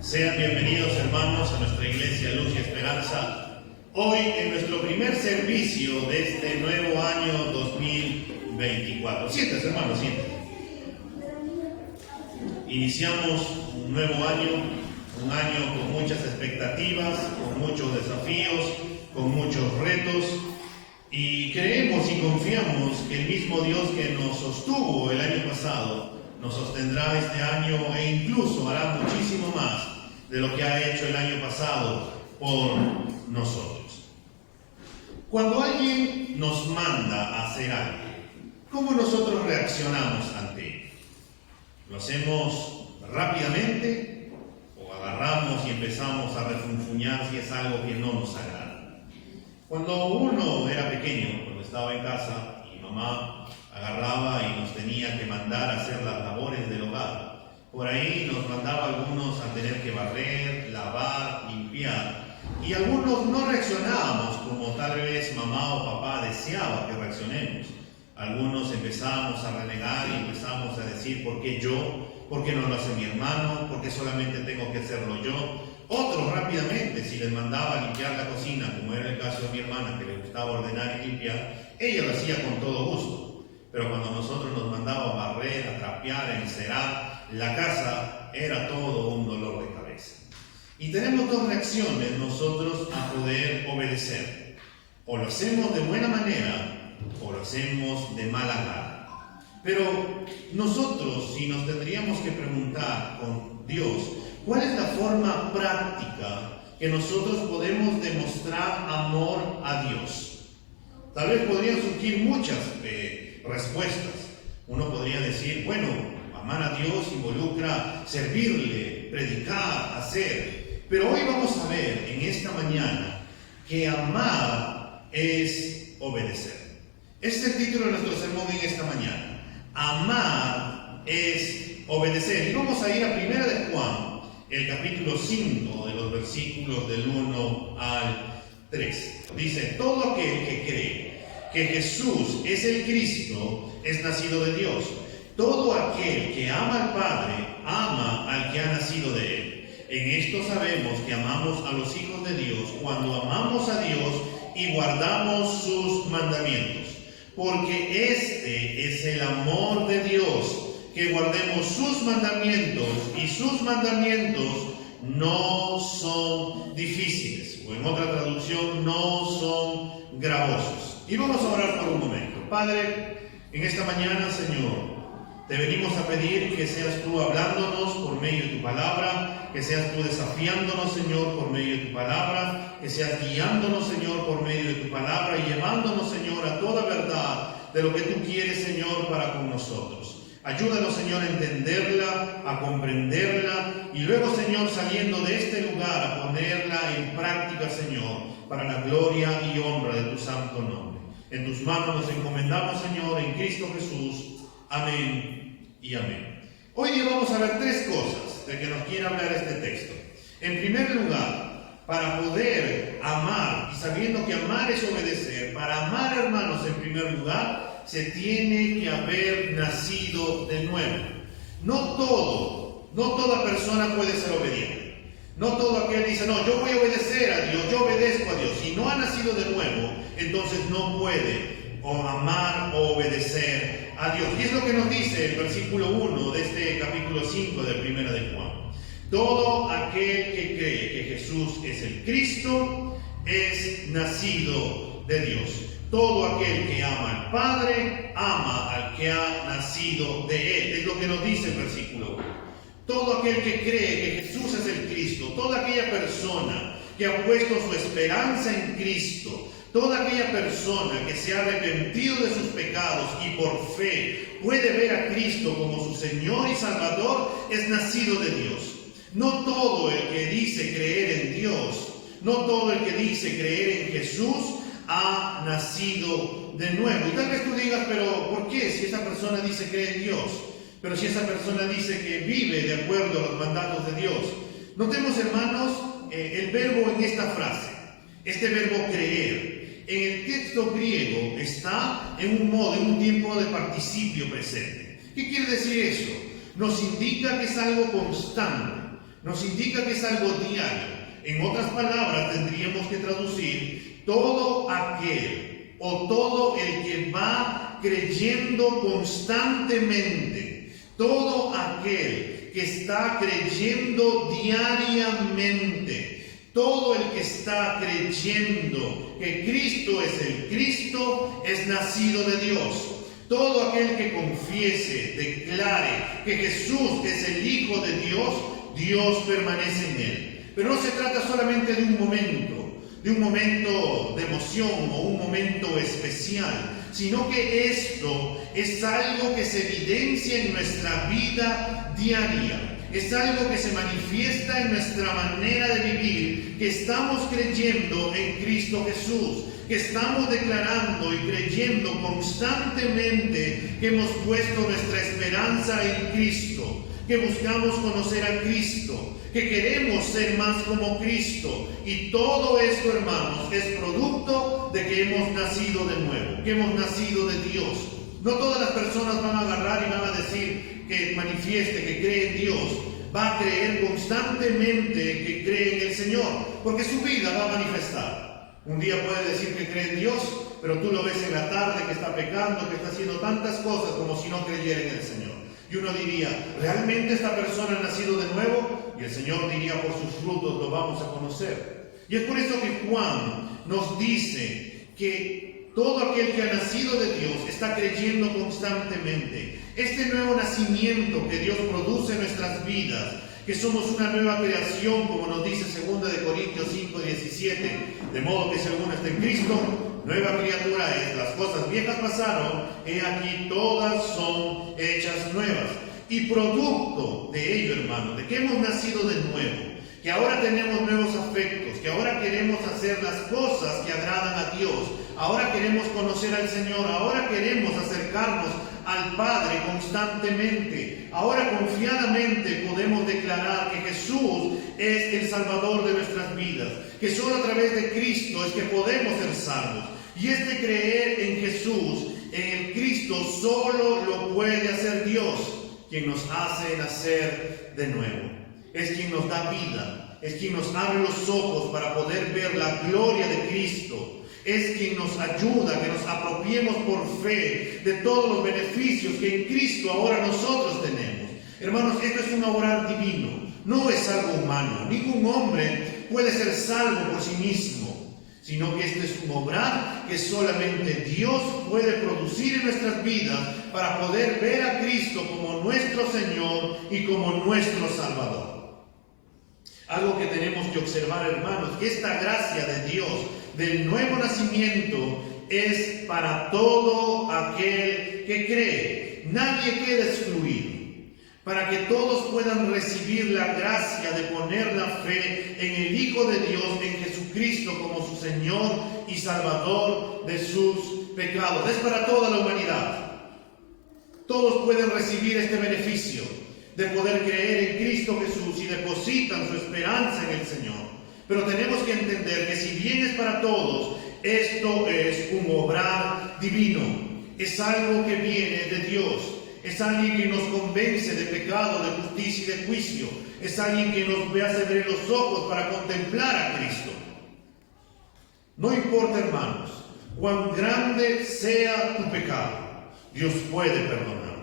Sean bienvenidos, hermanos, a nuestra iglesia Luz y Esperanza. Hoy en nuestro primer servicio de este nuevo año 2024. Siéntense, hermanos, siéntense. Iniciamos un nuevo año, un año con muchas expectativas, con muchos desafíos, con muchos retos. Y creemos y confiamos que el mismo Dios que nos sostuvo el año pasado nos sostendrá este año e incluso hará muchísimo más de lo que ha hecho el año pasado por nosotros. Cuando alguien nos manda a hacer algo, ¿cómo nosotros reaccionamos ante ello? ¿Lo hacemos rápidamente o agarramos y empezamos a refunfuñar si es algo que no nos agrada? Cuando uno era pequeño, cuando estaba en casa y mamá agarraba y nos tenía que mandar a hacer las labores del hogar, por ahí nos mandaba algunos a tener que barrer, lavar, limpiar, y algunos no reaccionábamos como tal vez mamá o papá deseaba que reaccionemos. Algunos empezamos a renegar y empezamos a decir, ¿por qué yo? ¿Por qué no lo hace mi hermano? ¿Por qué solamente tengo que hacerlo yo? Otros rápidamente, si les mandaba a limpiar la cocina, como era el caso de mi hermana que le gustaba ordenar y limpiar, ella lo hacía con todo gusto. Pero cuando nosotros nos mandaba a barrer, a trapear, a encerar la casa, era todo un dolor de cabeza. Y tenemos dos reacciones nosotros a poder obedecer. O lo hacemos de buena manera, o lo hacemos de mala gana. Pero nosotros, si nos tendríamos que preguntar con Dios, ¿cuál es la forma práctica que nosotros podemos demostrar amor a Dios? Tal vez podrían surgir muchas respuestas. Uno podría decir, bueno, amar a Dios involucra servirle, predicar, hacer. Pero hoy vamos a ver en esta mañana que amar es obedecer. Este es el título de nuestro sermón en esta mañana. Amar es obedecer. Y vamos a ir a 1 de Juan, el capítulo 5, de los versículos del 1 al 3. Dice, todo aquel que cree que Jesús es el Cristo es nacido de Dios. Todo aquel que ama al Padre ama al que ha nacido de Él. En esto sabemos que amamos a los hijos de Dios cuando amamos a Dios y guardamos sus mandamientos. Porque este es el amor de Dios, que guardemos sus mandamientos, y sus mandamientos no son difíciles, o en otra traducción, no son gravosos. Y vamos a orar por un momento. Padre, en esta mañana, Señor, te venimos a pedir que seas tú hablándonos por medio de tu palabra, que seas tú desafiándonos, Señor, por medio de tu palabra, que seas guiándonos, Señor, por medio de tu palabra y llevándonos, Señor, a toda verdad de lo que tú quieres, Señor, para con nosotros. Ayúdanos, Señor, a entenderla, a comprenderla y luego, Señor, saliendo de este lugar, a ponerla en práctica, Señor, para la gloria y honra de tu santo nombre. En tus manos nos encomendamos, Señor, en Cristo Jesús. Amén y amén. Hoy día vamos a ver tres cosas de que nos quiere hablar este texto. En primer lugar, para poder amar, y sabiendo que amar es obedecer, para amar, hermanos, en primer lugar, se tiene que haber nacido de nuevo. No toda persona puede ser obediente. No todo aquel dice, no, yo voy a obedecer a Dios, yo obedezco a Dios. Si no ha nacido de nuevo, entonces no puede o amar o obedecer a Dios. Y es lo que nos dice el versículo 1 de este capítulo 5 de 1 de Juan. Todo aquel que cree que Jesús es el Cristo es nacido de Dios. Todo aquel que ama al Padre ama al que ha nacido de Él. Es lo que nos dice el versículo 1. Todo aquel que cree que Jesús es el Cristo, toda aquella persona que ha puesto su esperanza en Cristo, toda aquella persona que se ha arrepentido de sus pecados y por fe puede ver a Cristo como su Señor y Salvador, es nacido de Dios. No todo el que dice creer en Dios, no todo el que dice creer en Jesús ha nacido de nuevo. Y tal vez tú digas, pero ¿por qué? Si esa persona dice creer en Dios, pero si esa persona dice que vive de acuerdo a los mandatos de Dios. Notemos, hermanos, el verbo en esta frase, este verbo creer. En el texto griego está en un modo, en un tiempo de participio presente. ¿Qué quiere decir eso? Nos indica que es algo constante. Nos indica que es algo diario. En otras palabras, tendríamos que traducir todo aquel o todo el que va creyendo constantemente, todo aquel que está creyendo diariamente, todo el que está creyendo que Cristo es el Cristo, es nacido de Dios. Todo aquel que confiese, declare que Jesús es el Hijo de Dios, Dios permanece en él. Pero no se trata solamente de un momento de emoción o un momento especial, sino que esto es algo que se evidencia en nuestra vida diaria. Es algo que se manifiesta en nuestra manera de vivir, que estamos creyendo en Cristo Jesús, que estamos declarando y creyendo constantemente que hemos puesto nuestra esperanza en Cristo, que buscamos conocer a Cristo, que queremos ser más como Cristo. Y todo esto, hermanos, es producto de que hemos nacido de nuevo, que hemos nacido de Dios. No todas las personas van a agarrar y van a decir que manifieste, que cree en Dios. Va a creer constantemente que cree en el Señor, porque su vida va a manifestar. Un día puede decir que cree en Dios, pero tú lo ves en la tarde que está pecando, que está haciendo tantas cosas como si no creyera en el Señor. Y uno diría, ¿realmente esta persona ha nacido de nuevo? Y el Señor diría, por sus frutos lo vamos a conocer. Y es por eso que Juan nos dice que todo aquel que ha nacido de Dios está creyendo constantemente. Este nuevo nacimiento que Dios produce en nuestras vidas, que somos una nueva creación, como nos dice 2 Corintios 5:17, de modo que si alguno está en Cristo, nueva criatura es, las cosas viejas pasaron, he aquí todas son hechas nuevas. Y producto de ello, hermanos, de que hemos nacido de nuevo, que ahora tenemos nuevos afectos, que ahora queremos hacer las cosas que agradan a Dios, ahora queremos conocer al Señor, ahora queremos acercarnos al Padre constantemente, ahora confiadamente podemos declarar que Jesús es el Salvador de nuestras vidas, que solo a través de Cristo es que podemos ser salvos. Y este creer en Jesús, en el Cristo, solo lo puede hacer Dios, quien nos hace nacer de nuevo. Es quien nos da vida, es quien nos abre los ojos para poder ver la gloria de Cristo. Es quien nos ayuda, que nos apropiemos por fe de todos los beneficios que en Cristo ahora nosotros tenemos. Hermanos, esto es un obrar divino, no es algo humano. Ningún hombre puede ser salvo por sí mismo, sino que este es un obrar que solamente Dios puede producir en nuestras vidas para poder ver a Cristo como nuestro Señor y como nuestro Salvador. Algo que tenemos que observar, hermanos, que esta gracia de Dios del nuevo nacimiento es para todo aquel que cree. Nadie queda excluido. Para que todos puedan recibir la gracia de poner la fe en el Hijo de Dios, en Jesucristo como su Señor y Salvador de sus pecados. Es para toda la humanidad. Todos pueden recibir este beneficio de poder creer en Cristo Jesús y depositan su esperanza en el Señor. Pero tenemos que entender que si bien es para todos, esto es un obrar divino. Es algo que viene de Dios. Es alguien que nos convence de pecado, de justicia y de juicio. Es alguien que nos hace abrir los ojos para contemplar a Cristo. No importa, hermanos, cuán grande sea tu pecado, Dios puede perdonar.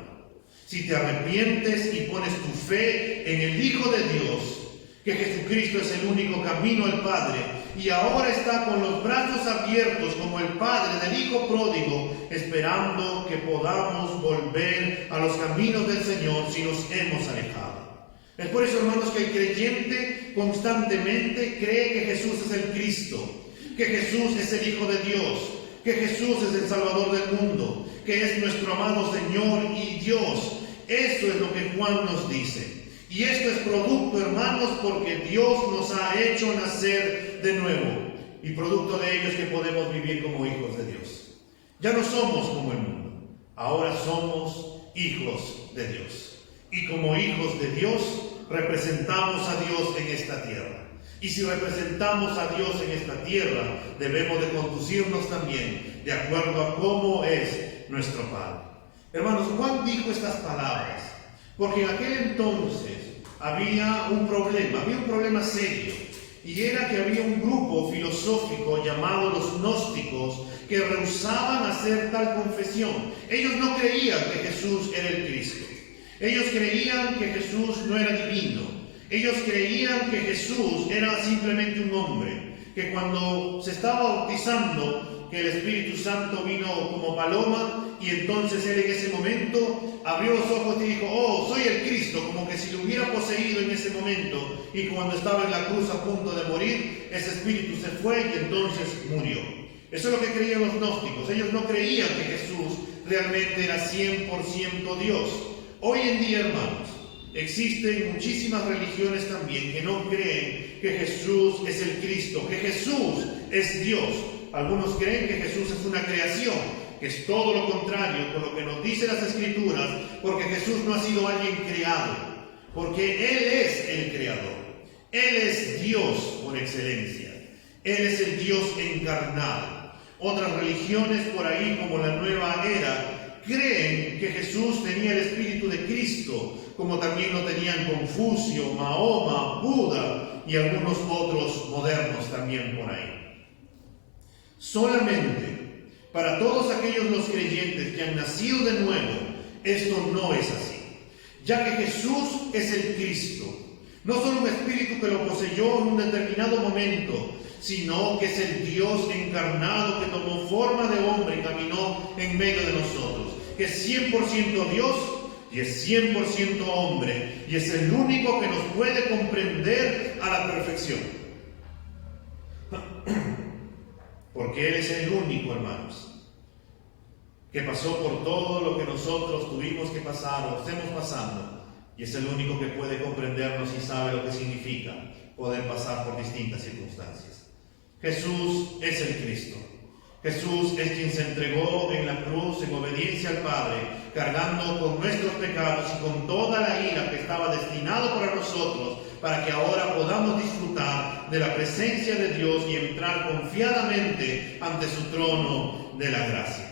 Si te arrepientes y pones tu fe en el Hijo de Dios, que Jesucristo es el único camino al Padre, y ahora está con los brazos abiertos como el Padre del Hijo pródigo, esperando que podamos volver a los caminos del Señor si nos hemos alejado. Es por eso, hermanos, que el creyente constantemente cree que Jesús es el Cristo, que Jesús es el Hijo de Dios, que Jesús es el Salvador del mundo, que es nuestro amado Señor y Dios. Eso es lo que Juan nos dice. Y esto es producto, hermanos, porque Dios nos ha hecho nacer de nuevo. Y producto de ello es que podemos vivir como hijos de Dios. Ya no somos como el mundo. Ahora somos hijos de Dios. Y como hijos de Dios, representamos a Dios en esta tierra. Y si representamos a Dios en esta tierra, debemos de conducirnos también de acuerdo a cómo es nuestro Padre. Hermanos, Juan dijo estas palabras porque en aquel entonces había un problema serio, y era que había un grupo filosófico llamado los gnósticos que rehusaban hacer tal confesión. Ellos no creían que Jesús era el Cristo. Ellos creían que Jesús no era divino. Ellos creían que Jesús era simplemente un hombre, que cuando se estaba bautizando, que el Espíritu Santo vino como paloma, y entonces él en ese momento abrió los ojos y dijo: oh, soy el Cristo, como que si lo hubiera poseído en ese momento, y cuando estaba en la cruz a punto de morir, ese espíritu se fue y entonces murió. Eso es lo que creían los gnósticos. Ellos no creían que Jesús realmente era 100% Dios. Hoy en día, hermanos, existen muchísimas religiones también que no creen que Jesús es el Cristo, que Jesús es Dios. Algunos creen que Jesús es una creación, que es todo lo contrario por lo que nos dicen las Escrituras, porque Jesús no ha sido alguien creado, porque Él es el creador. Él es Dios por excelencia. Él es el Dios encarnado. Otras religiones por ahí, como la Nueva Era, creen que Jesús tenía el espíritu de Cristo, como también lo tenían Confucio, Mahoma, Buda y algunos otros modernos también por ahí. Solamente para todos aquellos los creyentes que han nacido de nuevo, esto no es así, ya que Jesús es el Cristo, no solo un espíritu que lo poseyó en un determinado momento, sino que es el Dios encarnado que tomó forma de hombre y caminó en medio de nosotros, que es 100% Dios y es 100% hombre, y es el único que nos puede comprender a la perfección. Porque Él es el único, hermanos, que pasó por todo lo que nosotros tuvimos que pasar o estemos pasando, y es el único que puede comprendernos y sabe lo que significa poder pasar por distintas circunstancias. Jesús es el Cristo. Jesús es quien se entregó en la cruz en obediencia al Padre, cargando con nuestros pecados y con toda la ira que estaba destinado para nosotros, para que ahora podamos disfrutar de la presencia de Dios y entrar confiadamente ante su trono de la gracia.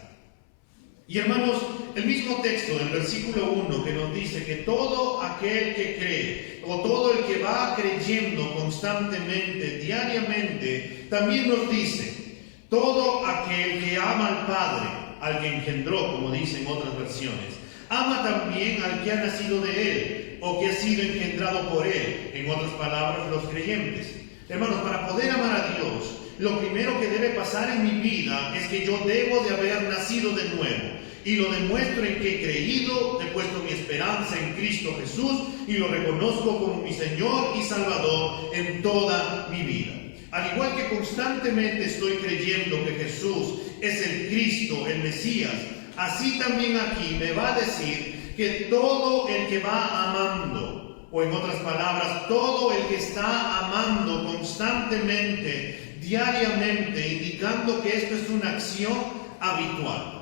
Y hermanos, el mismo texto del versículo 1 que nos dice que todo aquel que cree, o todo el que va creyendo constantemente, diariamente, también nos dice: todo aquel que ama al Padre, al que engendró, como dicen otras versiones, ama también al que ha nacido de Él, o que ha sido engendrado por Él, en otras palabras, los creyentes. Hermanos, para poder amar a Dios, lo primero que debe pasar en mi vida es que yo debo de haber nacido de nuevo. Y lo demuestro en que he creído, he puesto mi esperanza en Cristo Jesús y lo reconozco como mi Señor y Salvador en toda mi vida. Al igual que constantemente estoy creyendo que Jesús es el Cristo, el Mesías, así también aquí me va a decir que todo el que va amando, o en otras palabras, todo el que está amando constantemente, diariamente, indicando que esto es una acción habitual.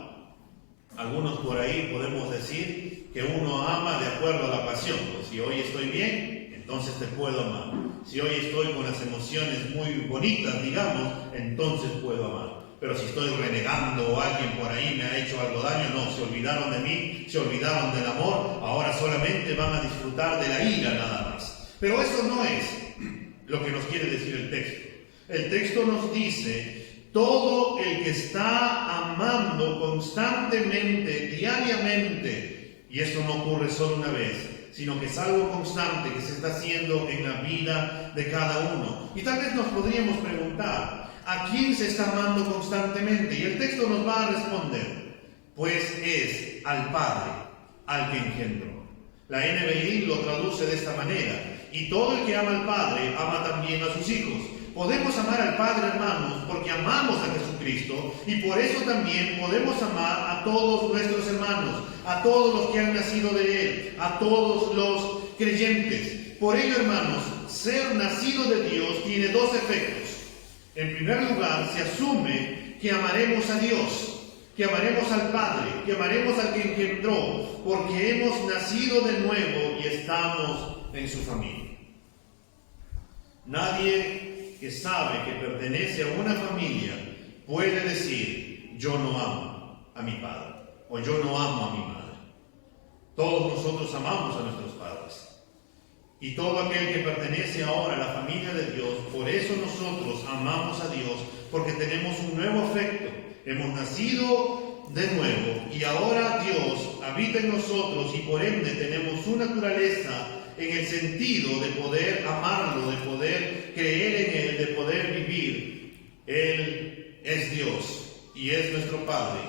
Algunos por ahí podemos decir que uno ama de acuerdo a la pasión. Pues si hoy estoy bien, entonces te puedo amar. Si hoy estoy con las emociones muy bonitas, digamos, entonces puedo amar. Pero si estoy renegando o alguien por ahí me ha hecho algo daño, no, se olvidaron de mí, se olvidaron del amor, ahora solamente van a disfrutar de la ira nada más. Pero eso no es lo que nos quiere decir el texto. El texto nos dice: todo el que está amando constantemente, diariamente, y esto no ocurre solo una vez, sino que es algo constante que se está haciendo en la vida de cada uno. Y tal vez nos podríamos preguntar: ¿a quién se está amando constantemente? Y el texto nos va a responder: pues es al Padre, al que engendró. La NBI lo traduce de esta manera: y todo el que ama al Padre ama también a sus hijos. Podemos amar al Padre, hermanos, porque amamos a Jesucristo, y por eso también podemos amar a todos nuestros hermanos, a todos los que han nacido de Él, a todos los creyentes. Por ello, hermanos, ser nacido de Dios tiene dos efectos. En primer lugar, se asume que amaremos a Dios, que amaremos al Padre, que amaremos al que engendró, porque hemos nacido de nuevo y estamos en su familia. Nadie que sabe que pertenece a una familia puede decir: yo no amo a mi padre, o yo no amo a mi madre. Todos nosotros amamos a nuestros padres. Y todo aquel que pertenece ahora a la familia de Dios, por eso nosotros amamos a Dios, porque tenemos un nuevo afecto. Hemos nacido de nuevo y ahora Dios habita en nosotros y por ende tenemos su naturaleza en el sentido de poder amarlo, de poder creer en Él, de poder vivir. Él es Dios y es nuestro Padre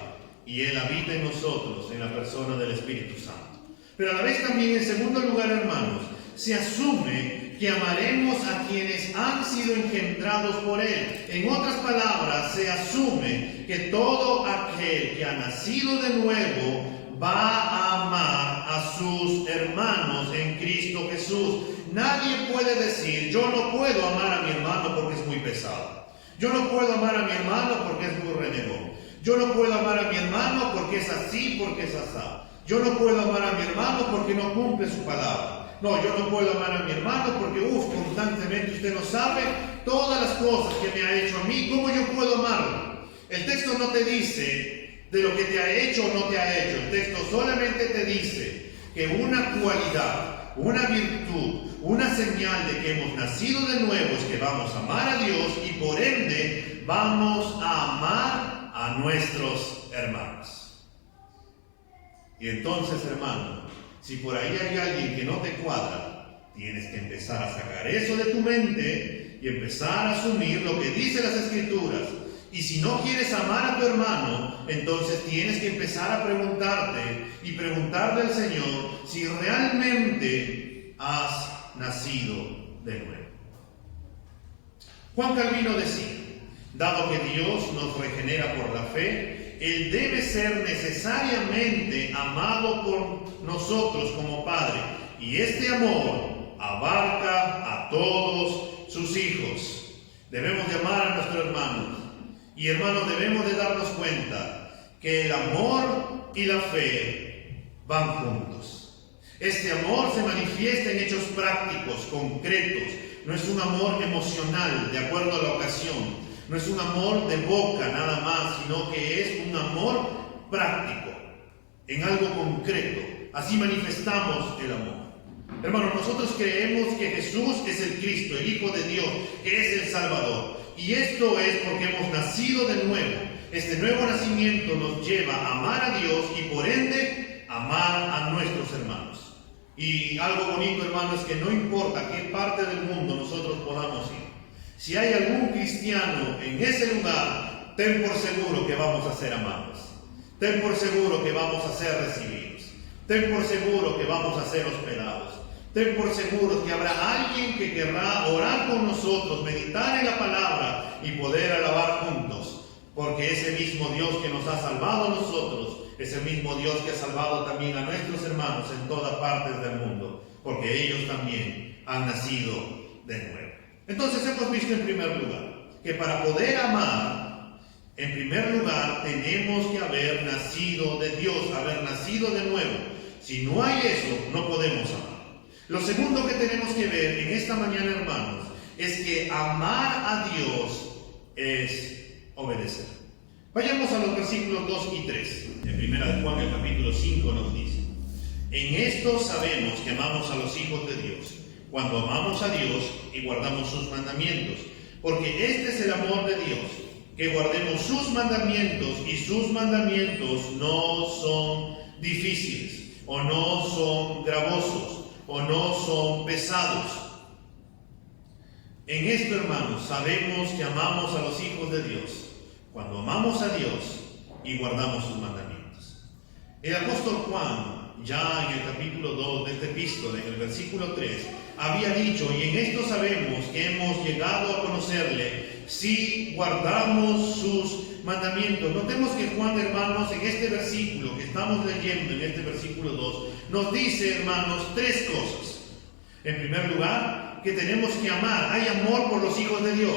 y Él habita en nosotros en la persona del Espíritu Santo. Pero a la vez también, en segundo lugar, hermanos, se asume que amaremos a quienes han sido engendrados por Él. En otras palabras, se asume que todo aquel que ha nacido de nuevo va a amar a sus hermanos en Cristo Jesús. Nadie puede decir, yo no puedo amar a mi hermano porque es muy pesado. Yo no puedo amar a mi hermano porque es muy renegón. Yo no puedo amar a mi hermano porque es así, porque es asá. Yo no puedo amar a mi hermano porque no cumple su palabra. No, yo no puedo amar a mi hermano porque, constantemente usted no sabe todas las cosas que me ha hecho a mí. ¿Cómo yo puedo amarlo? El texto no te dice de lo que te ha hecho o no te ha hecho. El texto solamente te dice que una cualidad, una virtud, una señal de que hemos nacido de nuevo es que vamos a amar a Dios y por ende vamos a amar a nuestros hermanos. Y entonces, hermano, si por ahí hay alguien que no te cuadra, tienes que empezar a sacar eso de tu mente y empezar a asumir lo que dicen las Escrituras. Y si no quieres amar a tu hermano, entonces tienes que empezar a preguntarte y preguntarle al Señor si realmente has nacido de nuevo. Juan Calvino decía, dado que Dios nos regenera por la fe, Él debe ser necesariamente amado por nosotros como Padre. Y este amor abarca a todos sus hijos. Debemos de amar a nuestros hermanos. Y hermanos, debemos de darnos cuenta que el amor y la fe van juntos. Este amor se manifiesta en hechos prácticos, concretos. No es un amor emocional, de acuerdo a la ocasión. No es un amor de boca nada más, sino que es un amor práctico, en algo concreto. Así manifestamos el amor. Hermanos, nosotros creemos que Jesús es el Cristo, el Hijo de Dios, que es el Salvador. Y esto es porque hemos nacido de nuevo. Este nuevo nacimiento nos lleva a amar a Dios y por ende amar a nuestros hermanos. Y algo bonito, hermanos, es que no importa qué parte del mundo nosotros podamos ir. Si hay algún cristiano en ese lugar, ten por seguro que vamos a ser amados. Ten por seguro que vamos a ser recibidos. Ten por seguro que vamos a ser hospedados. Ten por seguro que habrá alguien que querrá orar con nosotros, meditar en la palabra y poder alabar juntos. Porque ese mismo Dios que nos ha salvado a nosotros, es el mismo Dios que ha salvado también a nuestros hermanos en todas partes del mundo. Porque ellos también han nacido de nuevo. Entonces hemos visto en primer lugar que para poder amar, en primer lugar tenemos que haber nacido de Dios, haber nacido de nuevo. Si no hay eso, no podemos amar. Lo segundo que tenemos que ver en esta mañana, hermanos, es que amar a Dios es obedecer. Vayamos a los versículos 2 y 3. En primera de Juan, el capítulo 5 nos dice: en esto sabemos que amamos a los hijos de Dios, cuando amamos a Dios y guardamos sus mandamientos. Porque este es el amor de Dios, que guardemos sus mandamientos, y sus mandamientos no son difíciles, o no son gravosos, o no son pesados. En esto, hermanos, sabemos que amamos a los hijos de Dios, cuando amamos a Dios y guardamos sus mandamientos. El apóstol Juan, ya en el capítulo 2 de esta epístola, en el versículo 3, había dicho: y en esto sabemos que hemos llegado a conocerle, si guardamos sus mandamientos. Notemos que Juan, hermanos, en este versículo que estamos leyendo, en este versículo 2, nos dice, hermanos, tres cosas. En primer lugar, que tenemos que amar. Hay amor por los hijos de Dios.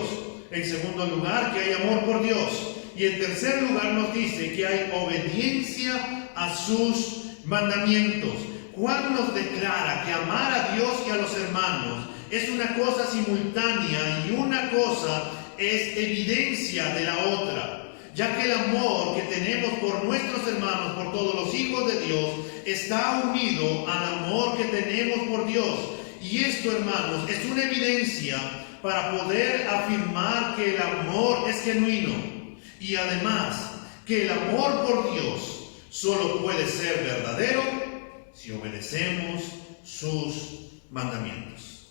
En segundo lugar, que hay amor por Dios. Y en tercer lugar nos dice que hay obediencia a sus mandamientos. Juan nos declara que amar a Dios y a los hermanos es una cosa simultánea y una cosa es evidencia de la otra, ya que el amor que tenemos por nuestros hermanos, por todos los hijos de Dios, está unido al amor que tenemos por Dios. Y esto, hermanos, es una evidencia para poder afirmar que el amor es genuino. Y además, que el amor por Dios solo puede ser verdadero si obedecemos sus mandamientos.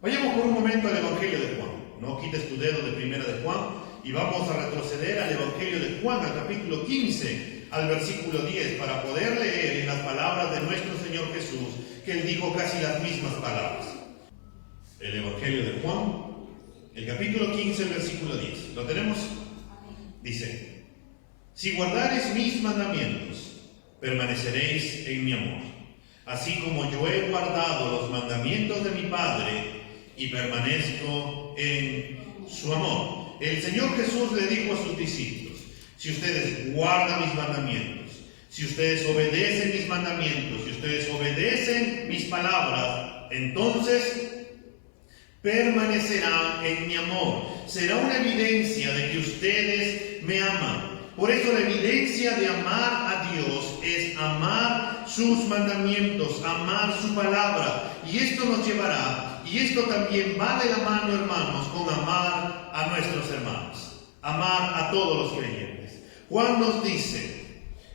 Vayamos por un momento al Evangelio de Juan. No quites tu dedo de Primera de Juan y vamos a retroceder al Evangelio de Juan, al capítulo 15, al versículo 10, para poder leer en las palabras de nuestro Señor Jesús, que Él dijo casi las mismas palabras. El Evangelio de Juan, el capítulo 15, el versículo 10. ¿Lo tenemos? Dice: si guardareis mis mandamientos, permaneceréis en mi amor, así como yo he guardado los mandamientos de mi Padre y permanezco en su amor. El Señor Jesús le dijo a sus discípulos: si ustedes guardan mis mandamientos, si ustedes obedecen mis mandamientos, si ustedes obedecen mis palabras, entonces permanecerán en mi amor. Será una evidencia de que ustedes me aman. Por eso la evidencia de amar a Dios es amar sus mandamientos, amar su palabra. Y esto nos llevará, y esto también va de la mano, hermanos, con amar a nuestros hermanos, amar a todos los creyentes. Juan nos dice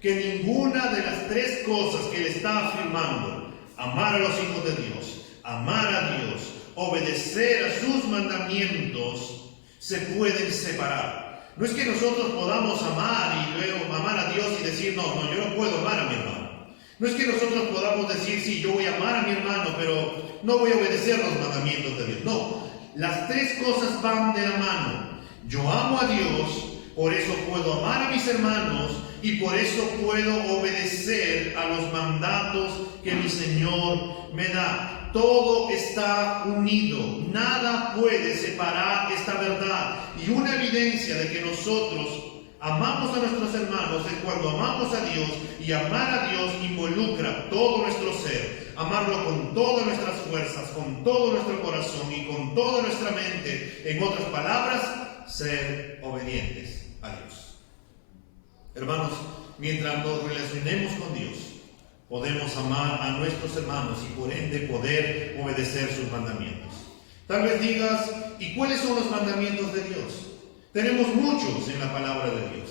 que ninguna de las tres cosas que él está afirmando, amar a los hijos de Dios, amar a Dios, obedecer a sus mandamientos, se pueden separar. No es que nosotros podamos amar y luego amar a Dios y decir, no, yo no puedo amar a mi hermano. No es que nosotros podamos decir, sí, yo voy a amar a mi hermano, pero no voy a obedecer los mandamientos de Dios. No, las tres cosas van de la mano. Yo amo a Dios, por eso puedo amar a mis hermanos y por eso puedo obedecer a los mandatos que mi Señor me da. Todo está unido, nada puede separar esta verdad. Y una evidencia de que nosotros amamos a nuestros hermanos es cuando amamos a Dios, y amar a Dios involucra todo nuestro ser. Amarlo con todas nuestras fuerzas, con todo nuestro corazón y con toda nuestra mente. En otras palabras, ser obedientes a Dios. Hermanos, mientras nos relacionemos con Dios, podemos amar a nuestros hermanos y por ende poder obedecer sus mandamientos. Tal vez digas, ¿y cuáles son los mandamientos de Dios? Tenemos muchos en la palabra de Dios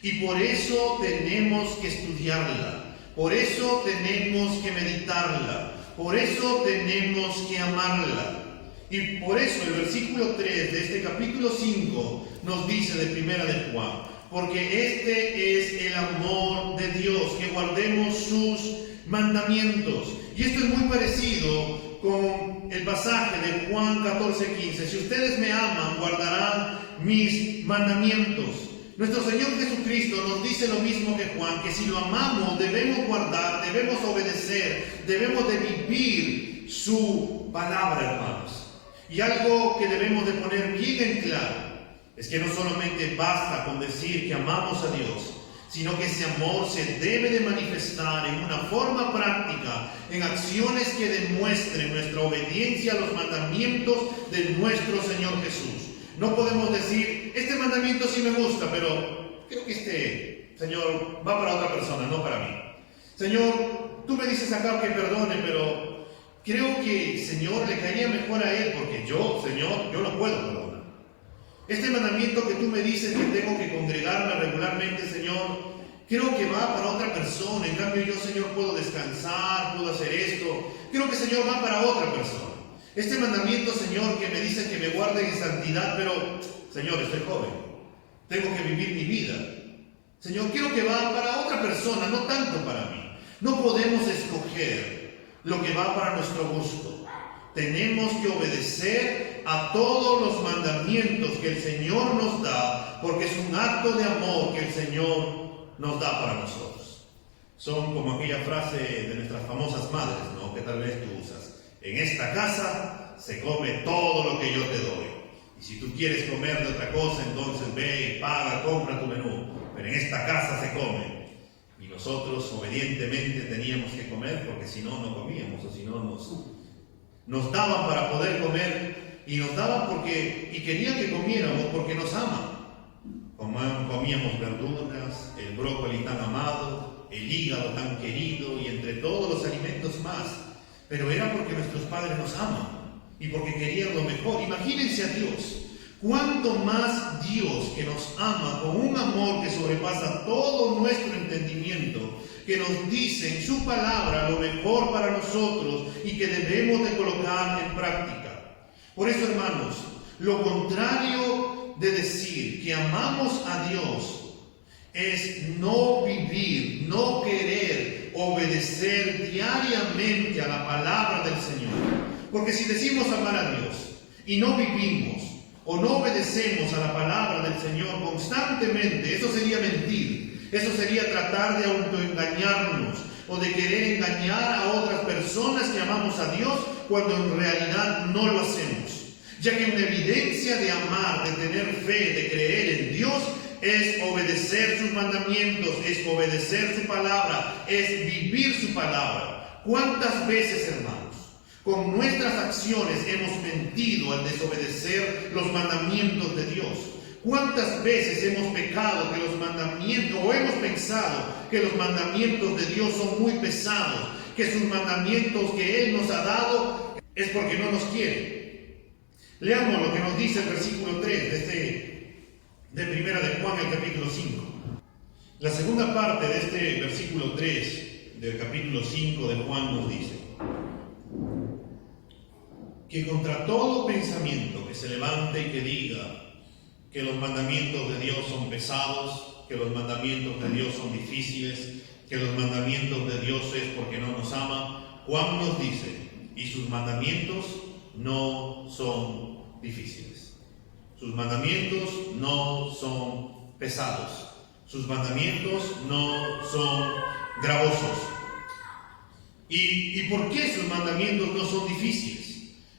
y por eso tenemos que estudiarla, por eso tenemos que meditarla, por eso tenemos que amarla. Y por eso el versículo 3 de este capítulo 5 nos dice de Primera de Juan: porque este es el amor de Dios, que guardemos sus mandamientos. Y esto es muy parecido con el pasaje de Juan 14:15. Si ustedes me aman, guardarán mis mandamientos. Nuestro Señor Jesucristo nos dice lo mismo que Juan, que si lo amamos debemos guardar, debemos obedecer, debemos de vivir su palabra, hermanos. Y algo que debemos de poner bien en claro es que no solamente basta con decir que amamos a Dios, sino que ese amor se debe de manifestar en una forma práctica, en acciones que demuestren nuestra obediencia a los mandamientos de nuestro Señor Jesús. No podemos decir, este mandamiento sí me gusta, pero creo que este, Señor, va para otra persona, no para mí. Señor, tú me dices acá que perdone, pero creo que, Señor, le caería mejor a él, porque yo, Señor, yo no puedo perdonar. Este mandamiento que tú me dices que tengo que congregarme regularmente, Señor, creo que va para otra persona. En cambio yo, Señor, puedo descansar, puedo hacer esto. Creo que, Señor, va para otra persona. Este mandamiento, Señor, que me dice que me guarde en santidad, pero, Señor, estoy joven. Tengo que vivir mi vida. Señor, quiero que va para otra persona, no tanto para mí. No podemos escoger lo que va para nuestro gusto. Tenemos que obedecer a todos los mandamientos que el Señor nos da, porque es un acto de amor que el Señor nos da para nosotros. Son como aquella frase de nuestras famosas madres, ¿no?, que tal vez tú usas. En esta casa se come todo lo que yo te doy. Y si tú quieres comer de otra cosa, entonces ve y paga, compra tu menú. Pero en esta casa se come. Y nosotros obedientemente teníamos que comer, porque si no, no comíamos, o si no nos daban para poder comer, y nos daban y querían que comiéramos porque nos aman. Comíamos verduras, el brócoli tan amado, el hígado tan querido, y entre todos los alimentos más. pero era porque nuestros padres nos aman y porque querían lo mejor. Imagínense a Dios. Cuánto más Dios, que nos ama con un amor que sobrepasa todo nuestro entendimiento, que nos dice en su palabra lo mejor para nosotros y que debemos de colocar en práctica. Por eso, hermanos, lo contrario de decir que amamos a Dios es no vivir, no querer obedecer diariamente a la palabra del Señor. Porque si decimos amar a Dios y no vivimos o no obedecemos a la palabra del Señor constantemente, eso sería mentir, eso sería tratar de autoengañarnos o de querer engañar a otras personas que amamos a Dios cuando en realidad no lo hacemos. Ya que una evidencia de amar, de tener fe, de creer en Dios, es obedecer sus mandamientos, es obedecer su palabra, es vivir su palabra. ¿Cuántas veces, hermanos, con nuestras acciones hemos mentido al desobedecer los mandamientos de Dios? ¿Cuántas veces hemos pecado que los mandamientos, o hemos pensado que los mandamientos de Dios son muy pesados, que sus mandamientos que Él nos ha dado es porque no nos quiere? Leamos lo que nos dice el versículo 3 de Primera de Juan, el capítulo 5. La segunda parte de este versículo 3 del capítulo 5 de Juan nos dice que contra todo pensamiento que se levante y que diga que los mandamientos de Dios son pesados, que los mandamientos de Dios son difíciles, que los mandamientos de Dios es porque no nos ama, Juan nos dice, y sus mandamientos no son difíciles. Sus mandamientos no son pesados. Sus mandamientos no son gravosos. ¿Y por qué sus mandamientos no son difíciles?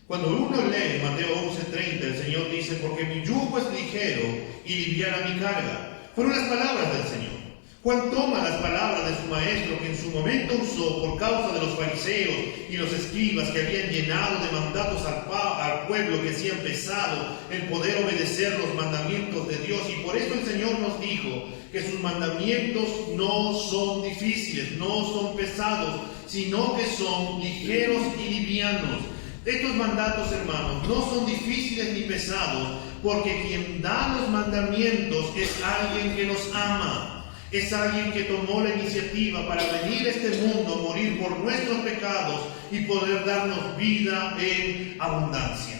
Cuando uno lee Mateo 11:30, el Señor dice, porque mi yugo es ligero y liviana mi carga. Fueron las palabras del Señor. Juan toma las palabras de su maestro que en su momento usó por causa de los fariseos y los escribas que habían llenado de mandatos al pueblo, que hacían pesado el poder obedecer los mandamientos de Dios. Y por eso el Señor nos dijo que sus mandamientos no son difíciles, no son pesados, sino que son ligeros y livianos. Estos mandatos, hermanos, no son difíciles ni pesados, porque quien da los mandamientos es alguien que nos ama. Es alguien que tomó la iniciativa para venir a este mundo a morir por nuestros pecados y poder darnos vida en abundancia.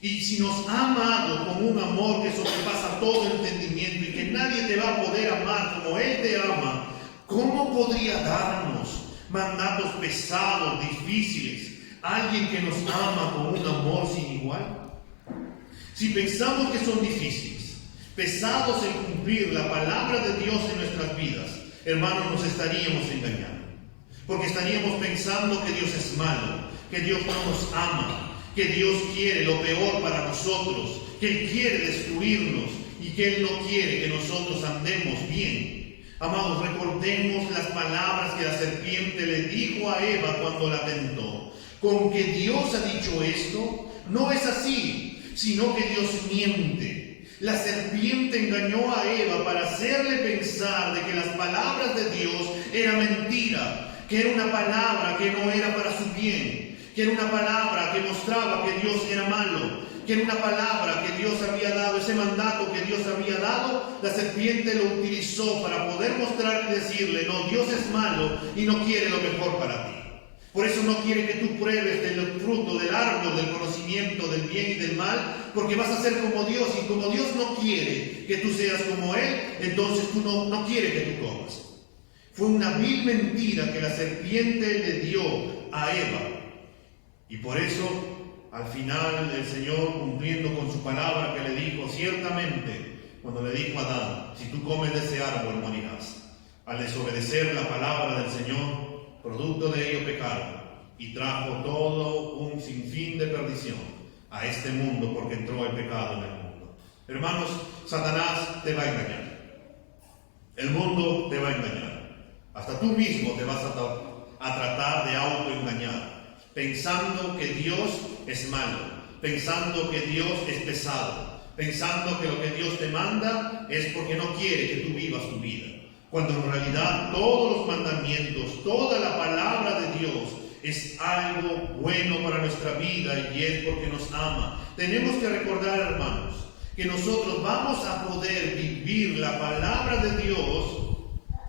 Y si nos ha amado con un amor que sobrepasa todo entendimiento y que nadie te va a poder amar como Él te ama, ¿cómo podría darnos mandatos pesados, difíciles? Alguien que nos ama con un amor sin igual. Si pensamos que son difíciles, pesados en cumplir la palabra de Dios en nuestras vidas, hermanos, nos estaríamos engañando. Porque estaríamos pensando que Dios es malo, que Dios no nos ama, que Dios quiere lo peor para nosotros, que Él quiere destruirnos y que Él no quiere que nosotros andemos bien. Amados, recordemos las palabras que la serpiente le dijo a Eva cuando la tentó. Con que Dios ha dicho esto, no es así, sino que Dios miente. La serpiente engañó a Eva para hacerle pensar de que las palabras de Dios eran mentira, que era una palabra que no era para su bien, que era una palabra que mostraba que Dios era malo, que era una palabra que Dios había dado, ese mandato que Dios había dado, la serpiente lo utilizó para poder mostrarle y decirle, no, Dios es malo y no quiere lo mejor para ti. Por eso no quiere que tú pruebes del fruto del árbol del conocimiento del bien y del mal, porque vas a ser como Dios, y como Dios no quiere que tú seas como Él, entonces tú no quiere que tú comas. Fue una vil mentira que la serpiente le dio a Eva. Y por eso, al final, el Señor, cumpliendo con su palabra que le dijo, ciertamente, cuando le dijo a Adán, si tú comes de ese árbol morirás. Al desobedecer la palabra del Señor, producto de ello pecaron y trajo todo un sinfín de perdición a este mundo porque entró el pecado en el mundo. Hermanos, Satanás te va a engañar. El mundo te va a engañar. Hasta tú mismo te vas a tratar de autoengañar, pensando que Dios es malo, pensando que Dios es pesado, pensando que lo que Dios te manda es porque no quiere que tú vivas tu vida. Cuando en realidad todos los mandamientos, toda la palabra de Dios es algo bueno para nuestra vida y es porque nos ama. Tenemos que recordar, hermanos, que nosotros vamos a poder vivir la palabra de Dios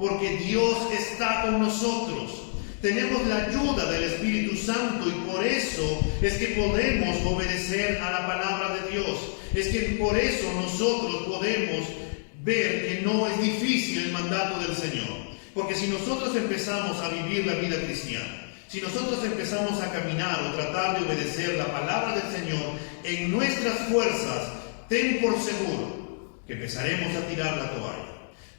porque Dios está con nosotros. Tenemos la ayuda del Espíritu Santo y por eso es que podemos obedecer a la palabra de Dios. Es que por eso nosotros podemos ver que no es difícil el mandato del Señor. Porque si nosotros empezamos a vivir la vida cristiana, si nosotros empezamos a caminar o tratar de obedecer la palabra del Señor en nuestras fuerzas, ten por seguro que empezaremos a tirar la toalla.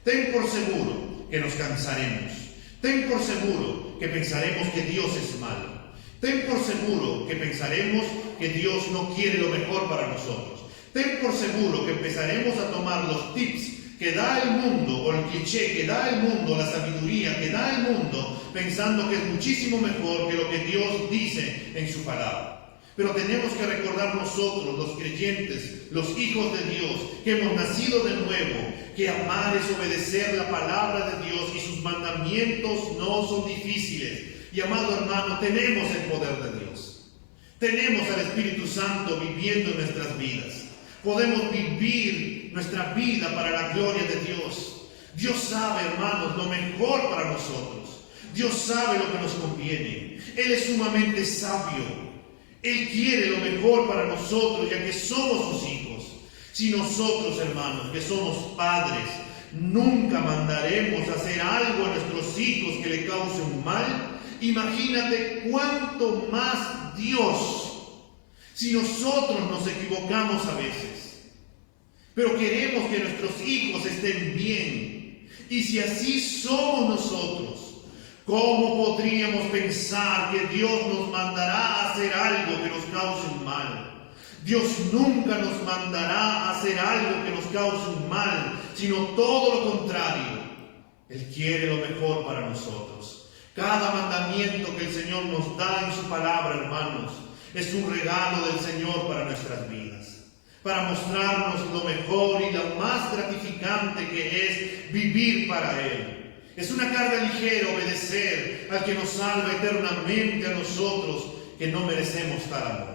Ten por seguro que nos cansaremos. Ten por seguro que pensaremos que Dios es malo. Ten por seguro que pensaremos que Dios no quiere lo mejor para nosotros. Ten por seguro que empezaremos a tomar los tips que da el mundo, o el cliché que da el mundo, la sabiduría que da el mundo, pensando que es muchísimo mejor que lo que Dios dice en su palabra. Pero tenemos que recordar nosotros, los creyentes, los hijos de Dios, que hemos nacido de nuevo, que amar es obedecer la palabra de Dios y sus mandamientos no son difíciles. Y amado hermano, tenemos el poder de Dios. Tenemos al Espíritu Santo viviendo en nuestras vidas. Podemos vivir nuestra vida para la gloria de Dios. Dios sabe, hermanos, lo mejor para nosotros. Dios sabe lo que nos conviene. Él es sumamente sabio. Él quiere lo mejor para nosotros, ya que somos sus hijos. Si nosotros, hermanos, que somos padres, nunca mandaremos a hacer algo a nuestros hijos que le cause un mal, imagínate cuánto más Dios. Si nosotros nos equivocamos a veces, pero queremos que nuestros hijos estén bien, y si así somos nosotros, ¿cómo podríamos pensar que Dios nos mandará a hacer algo que nos cause un mal? Dios nunca nos mandará a hacer algo que nos cause un mal, sino todo lo contrario. Él quiere lo mejor para nosotros. Cada mandamiento que el Señor nos da en su palabra, hermanos, es un regalo del Señor para nuestras vidas, para mostrarnos lo mejor y lo más gratificante que es vivir para Él. Es una carga ligera obedecer al que nos salva eternamente a nosotros, que no merecemos tal amor.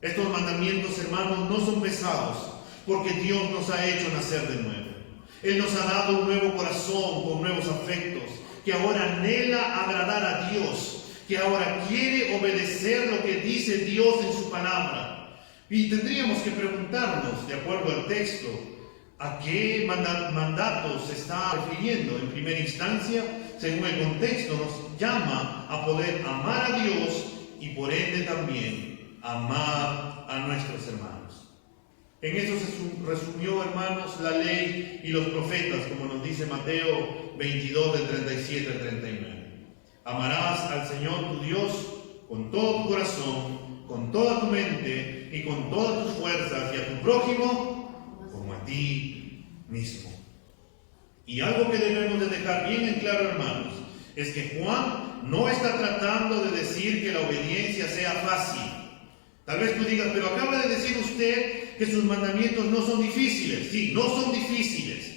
Estos mandamientos, hermanos, no son pesados, porque Dios nos ha hecho nacer de nuevo. Él nos ha dado un nuevo corazón con nuevos afectos, que ahora anhela agradar a Dios, que ahora quiere obedecer lo que dice Dios en su palabra. Y tendríamos que preguntarnos, de acuerdo al texto, ¿a qué mandatos se está refiriendo? En primera instancia, según el contexto, nos llama a poder amar a Dios y por ende también amar a nuestros hermanos. En eso se resumió, hermanos, la ley y los profetas, como nos dice Mateo 22, del 37 al 39. Amarás al Señor tu Dios con todo tu corazón, con toda tu mente y con todas tus fuerzas, y a tu prójimo como a ti mismo. Y algo que debemos de dejar bien en claro, hermanos, es que Juan no está tratando de decir que la obediencia sea fácil. Tal vez tú digas, pero acaba de decir usted que sus mandamientos no son difíciles. Sí, no son difíciles,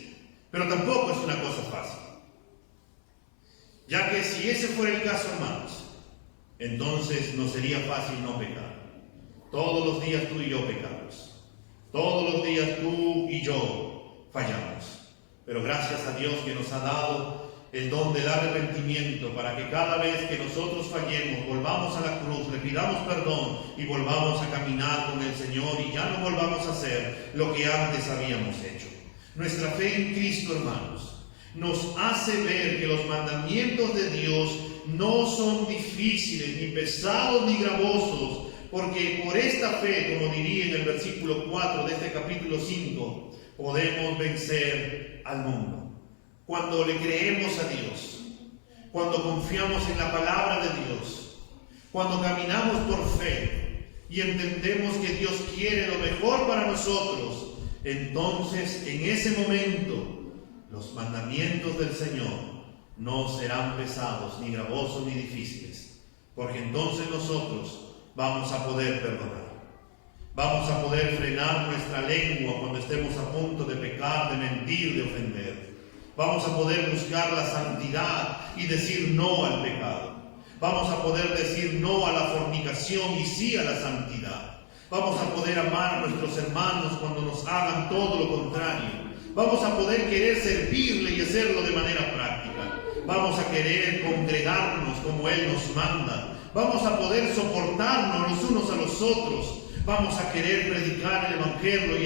pero tampoco es una cosa fácil. Ya que si ese fuera el caso, hermanos, entonces no sería fácil no pecar. Todos los días tú y yo pecamos. Todos los días tú y yo fallamos. Pero gracias a Dios que nos ha dado el don del arrepentimiento, para que cada vez que nosotros fallemos, volvamos a la cruz, le pidamos perdón y volvamos a caminar con el Señor y ya no volvamos a hacer lo que antes habíamos hecho. Nuestra fe en Cristo, hermanos, nos hace ver que los mandamientos de Dios no son difíciles, ni pesados, ni gravosos, porque por esta fe, como diría en el versículo 4 de este capítulo 5, podemos vencer al mundo. Cuando le creemos a Dios, cuando confiamos en la palabra de Dios, cuando caminamos por fe y entendemos que Dios quiere lo mejor para nosotros, entonces en ese momento los mandamientos del Señor no serán pesados, ni gravosos, ni difíciles, porque entonces nosotros vamos a poder perdonar. Vamos a poder frenar nuestra lengua cuando estemos a punto de pecar, de mentir, de ofender. Vamos a poder buscar la santidad y decir no al pecado. Vamos a poder decir no a la fornicación y sí a la santidad. Vamos a poder amar a nuestros hermanos cuando nos hagan todo lo contrario. Vamos a poder querer servirle y hacerlo de manera práctica. Vamos a querer congregarnos como Él nos manda. Vamos a poder soportarnos los unos a los otros. Vamos a querer predicar el Evangelio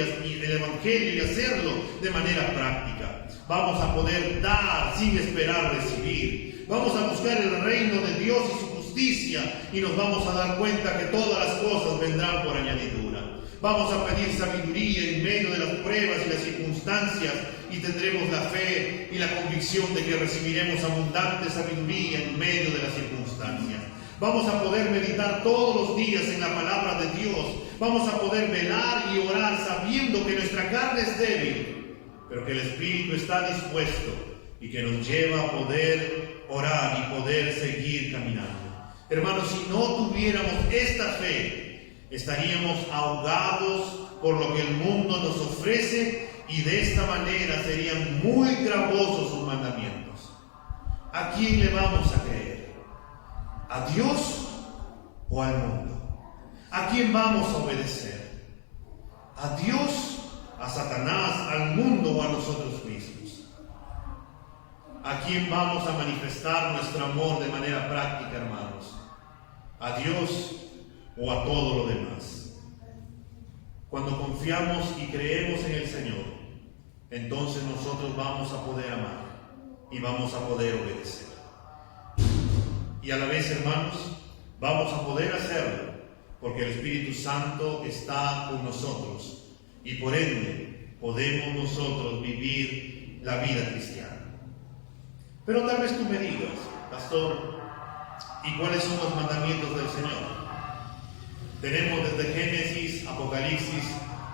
y hacerlo de manera práctica. Vamos a poder dar sin esperar recibir. Vamos a buscar el reino de Dios y su justicia y nos vamos a dar cuenta que todas las cosas vendrán por añadidura. Vamos a pedir sabiduría en medio de las pruebas y las circunstancias y tendremos la fe y la convicción de que recibiremos abundante sabiduría en medio de las circunstancias. Vamos a poder meditar todos los días en la palabra de Dios. Vamos a poder velar y orar sabiendo que nuestra carne es débil, pero que el Espíritu está dispuesto y que nos lleva a poder orar y poder seguir caminando. Hermanos, si no tuviéramos esta fe, estaríamos ahogados por lo que el mundo nos ofrece y de esta manera serían muy gravosos sus mandamientos. ¿A quién le vamos a creer? ¿A Dios o al mundo? ¿A quién vamos a obedecer? ¿A Dios, a Satanás, al mundo o a nosotros mismos? ¿A quién vamos a manifestar nuestro amor de manera práctica, hermanos? ¿A Dios o a todo lo demás? Cuando confiamos y creemos en el Señor, entonces nosotros vamos a poder amar y vamos a poder obedecer. Y a la vez, hermanos, vamos a poder hacerlo porque el Espíritu Santo está con nosotros y por ende podemos nosotros vivir la vida cristiana. Pero tal vez tú me digas, pastor, ¿y cuáles son los mandamientos del Señor? Tenemos desde Génesis, Apocalipsis,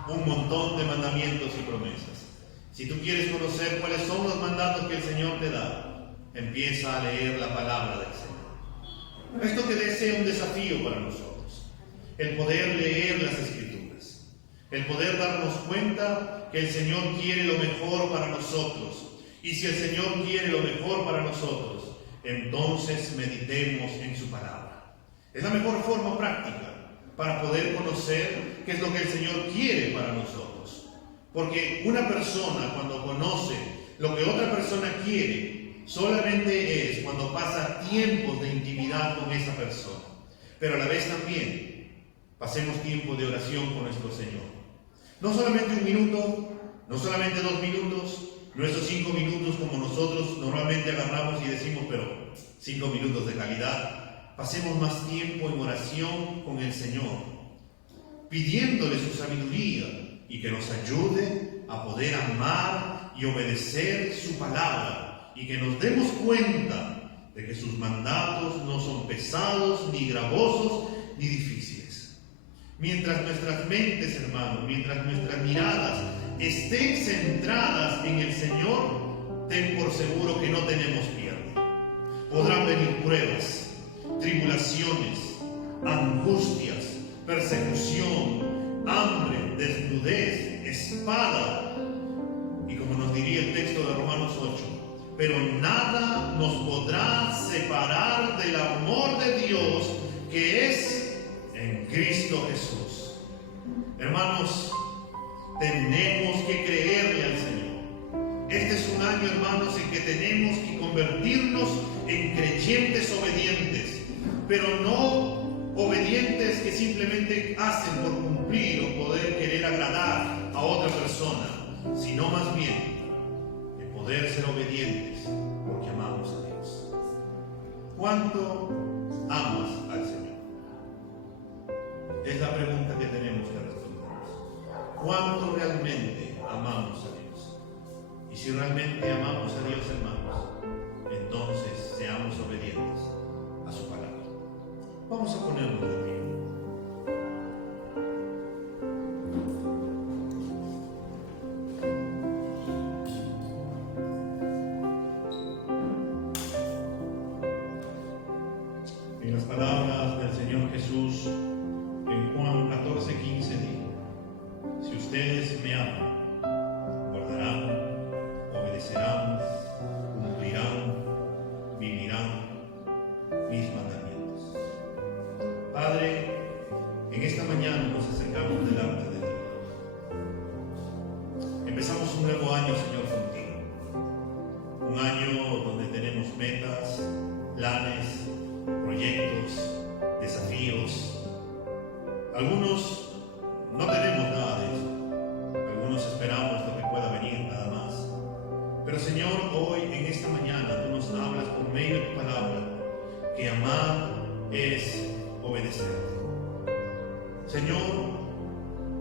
un montón de mandamientos y promesas. Si tú quieres conocer cuáles son los mandatos que el Señor te da, empieza a leer la palabra del Señor. Esto que desea un desafío para nosotros, el poder leer las Escrituras, el poder darnos cuenta que el Señor quiere lo mejor para nosotros. Y si el Señor quiere lo mejor para nosotros, entonces meditemos en su palabra. Es la mejor forma práctica para poder conocer qué es lo que el Señor quiere para nosotros. Porque una persona cuando conoce lo que otra persona quiere, solamente es cuando pasa tiempos de intimidad con esa persona. Pero a la vez también pasemos tiempo de oración con nuestro Señor. No solamente 1 minuto, no solamente 2 minutos, no esos 5 minutos como nosotros normalmente agarramos y decimos, pero 5 minutos de calidad. Pasemos más tiempo en oración con el Señor, pidiéndole su sabiduría y que nos ayude a poder amar y obedecer su palabra y que nos demos cuenta de que sus mandatos no son pesados, ni gravosos, ni difíciles. Mientras nuestras mentes, hermanos, mientras nuestras miradas estén centradas en el Señor, ten por seguro que no tenemos pierde. Podrán venir pruebas, tribulaciones, angustias, persecución, hambre, desnudez, espada. Y como nos diría el texto de Romanos 8, pero nada nos podrá separar del amor de Dios que es en Cristo Jesús. Hermanos, tenemos que creerle al Señor. Este es un año, hermanos, en que tenemos que convertirnos en creyentes obedientes, pero no obedientes que simplemente hacen por cumplir o poder querer agradar a otra persona, sino más bien de poder ser obedientes porque amamos a Dios. ¿Cuánto amas al Señor? Es la pregunta que tenemos que responder. ¿Cuánto realmente amamos a Dios? Y si realmente amamos a Dios, hermanos, entonces seamos obedientes a su palabra. Vamos a ponernos de pie. En las palabras del Señor Jesús, en Juan 14:15 dijo: si ustedes me aman, guardarán, obedecerán, cumplirán, vivirán mis mandamientos. no tenemos nada de eso. Algunos esperamos lo que pueda venir nada más. Pero Señor, hoy en esta mañana tú nos hablas por medio de tu palabra que amar es obedecerte. Señor,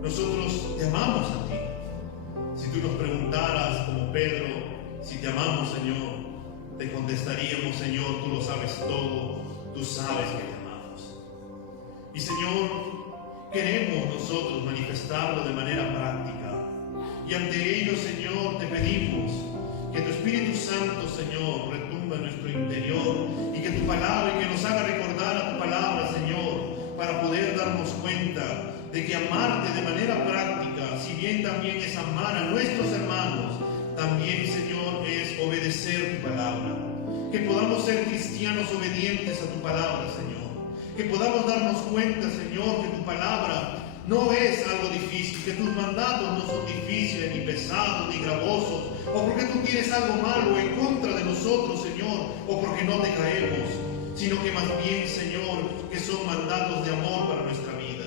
nosotros te amamos a ti. Si tú nos preguntaras como Pedro si te amamos, Señor, te contestaríamos: Señor, tú lo sabes todo, tú sabes que te amamos. Y Señor, queremos nosotros manifestarlo de manera práctica. Y ante ello, Señor, te pedimos que tu Espíritu Santo, Señor, retumbe en nuestro interior y que tu palabra, y que nos haga recordar a tu palabra, Señor, para poder darnos cuenta de que amarte de manera práctica, si bien también es amar a nuestros hermanos, también, Señor, es obedecer tu palabra. Que podamos ser cristianos obedientes a tu palabra, Señor. Que podamos darnos cuenta, Señor, que tu palabra no es algo difícil, que tus mandatos no son difíciles, ni pesados, ni gravosos, o porque tú tienes algo malo en contra de nosotros, Señor, o porque no te caemos, sino que más bien, Señor, que son mandatos de amor para nuestra vida.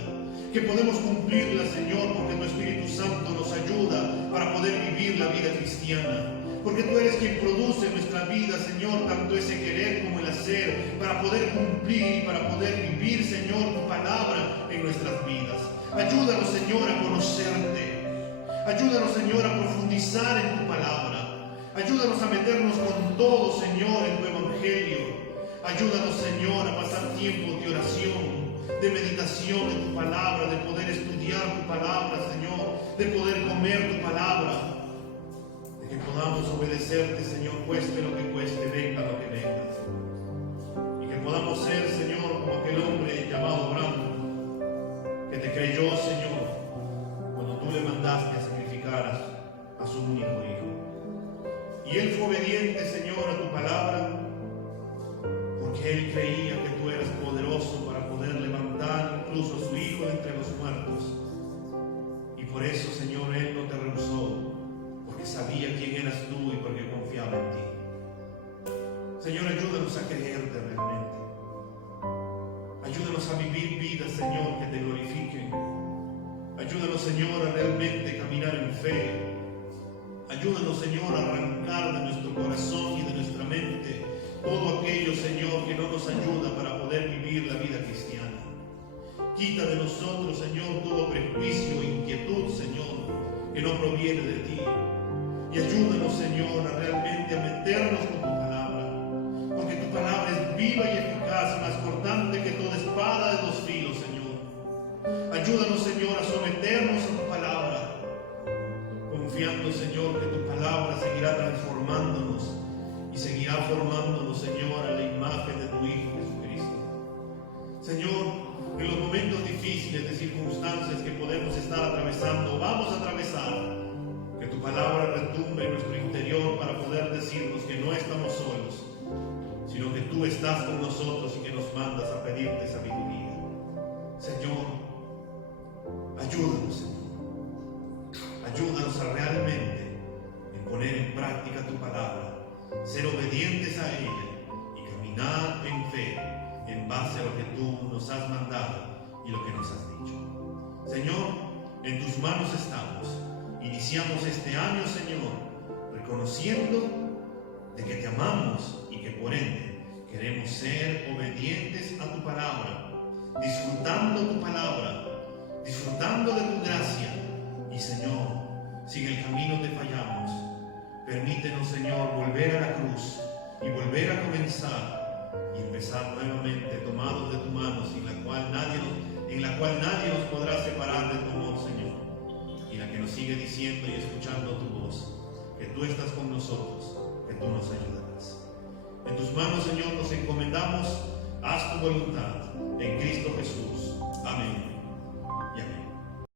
Que podemos cumplirla, Señor, porque tu Espíritu Santo nos ayuda para poder vivir la vida cristiana. Porque tú eres quien produce en nuestra vida, Señor, tanto ese querer como el hacer, para poder cumplir y para poder vivir, Señor, tu palabra en nuestras vidas. Ayúdanos, Señor, a conocerte. Ayúdanos, Señor, a profundizar en tu palabra. Ayúdanos a meternos con todo, Señor, en tu evangelio. Ayúdanos, Señor, a pasar tiempos de oración, de meditación en tu palabra, de poder estudiar tu palabra, Señor, de poder comer tu palabra. Que podamos obedecerte, Señor, cueste lo que cueste, venga lo que venga. Y que podamos ser, Señor, como aquel hombre llamado Abraham, que te creyó, Señor, cuando tú le mandaste a sacrificar a su único hijo. Y él fue obediente, Señor, a tu palabra, porque él creía que tú eras poderoso para poder levantar incluso a su hijo de entre los muertos. Y por eso, Señor, él no te rehusó, porque sabía quién eras tú y porque confiaba en ti. Señor, ayúdanos a creerte realmente. Ayúdanos a vivir vidas, Señor, que te glorifiquen. Ayúdanos, Señor, a realmente caminar en fe. Ayúdanos, Señor, a arrancar de nuestro corazón y de nuestra mente todo aquello, Señor, que no nos ayuda para poder vivir la vida cristiana. Quita de nosotros, Señor, todo prejuicio e inquietud, Señor, que no proviene de ti. Y ayúdanos, Señor, a realmente a meternos con tu palabra, porque tu palabra es viva y eficaz, más cortante que toda espada de dos filos, Señor. Ayúdanos, Señor, a someternos a tu palabra, confiando, Señor, que tu palabra seguirá transformándonos y seguirá formándonos, Señor, a la imagen de tu Hijo Jesucristo. Señor, en los momentos difíciles de circunstancias que podemos estar atravesando, vamos a atravesar, que tu palabra retumbe en nuestro interior para poder decirnos que no estamos solos, sino que tú estás con nosotros y que nos mandas a pedirte sabiduría. Señor, ayúdanos, Señor. Ayúdanos a realmente poner en práctica tu palabra, ser obedientes a ella y caminar en fe en base a lo que tú nos has mandado y lo que nos has dicho. Señor, en tus manos estamos. Iniciamos este año, Señor, reconociendo de que te amamos y que por ende queremos ser obedientes a tu palabra, disfrutando tu palabra, disfrutando de tu gracia. Y, Señor, si en el camino te fallamos, permítenos, Señor, volver a la cruz y volver a comenzar y empezar nuevamente tomados de tu mano, en la cual nadie nos podrá separar de tu amor, Señor. Y la que nos sigue diciendo y escuchando tu voz, que tú estás con nosotros, que tú nos ayudarás. En tus manos, Señor, nos encomendamos. Haz tu voluntad en Cristo Jesús. Amén y amén.